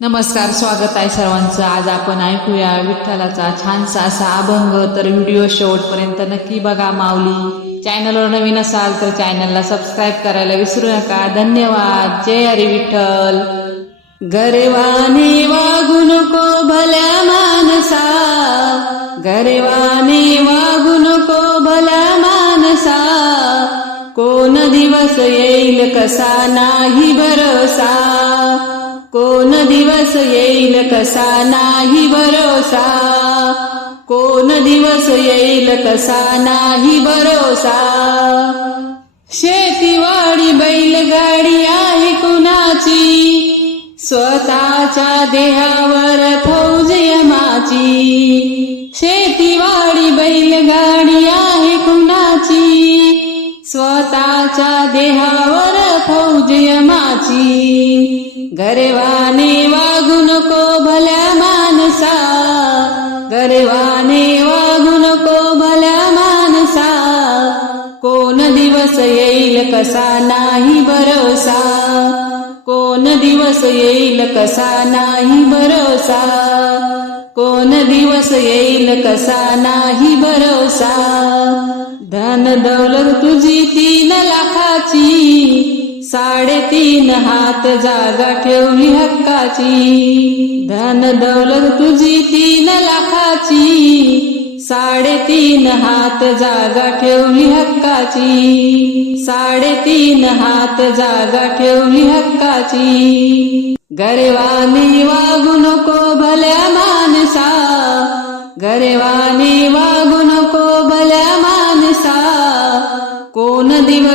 नमस्कार स्वागत आहे सर्वांचं. आज आपण ऐकूया विठ्ठलाचा छानसा असा अभंग. तर व्हिडिओ शेवटपर्यंत नक्की बघा माऊली. चॅनलवर नवीन असाल तर चॅनलला सबस्क्राईब करायला विसरू नका. धन्यवाद. जय हरी विठ्ठल. गरेवाने वागू नको भल्या मानसा. गरेवाने वागू नको भल्या मानसा. कोण दिवस येईल कसा नाही भरोसा. दिवस येईल कसा नाही भरोसा? कोण दिवस येईल कसा नाही भरोसा? शेतीवाडी बैलगाडी आहे कुणाची? स्वतःच्या देहावर फौजयमाची शेतीवाडी बैलगाडी आहे कुणाची? स्वतःच्या देहावर फौजयमाची यमाची गरेवाने वागू नको भल्या माणसा कोण दिवस येईल कसा नाही भरोसा. कोण दिवस येईल कसा नाही भरोसा. कोण दिवस येईल कसा नाही भरोसा. धन दौलत तुझी तीन लाखाची. साडेतीन हात जागा ठेवली हक्काची. धन दौलत तुझी तीन लाखाची. साडेतीन हात जागा ठेवली हक्काची. साडेतीन हात जागा ठेवली हक्काची. गरेवाने वागू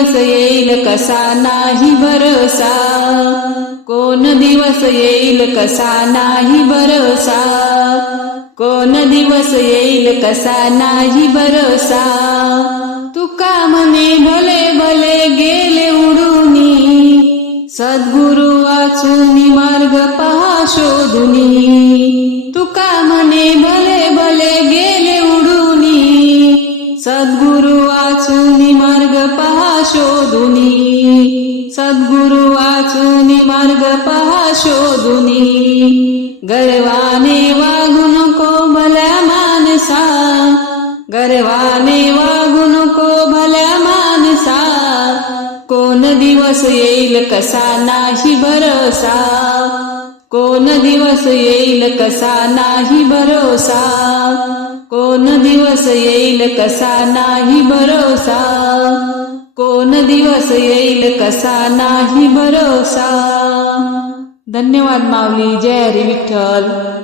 दिवस येईल कसा नाही भरसा? कोण दिवस येईल कसा नाही भरसा? कोण दिवस येईल कसा नाही भरसा? तुका म्हणे भले भले गेले उडूनी. सद्गुरु वाचून मार्ग पहा शोधुनी. तुका म्हणे भले भले गेले सद्गुरु वाचूनी मार्ग पहा शोधुनी. सद्गुरु वाचूनी मार्ग पहा शोधुनी. गर्वाने वागू नको भल्या माणसा गर्वाने वागू नको भल्या माणसा कोण दिवस येईल कसा नाही भरोसा. कोण दिवस येईल कसा नाही भरोसा. कोण दिवस येईल कसा नाही भरोसा? कोण दिवस येईल कसा नाही भरोसा? धन्यवाद माऊली जय हरी विठ्ठल.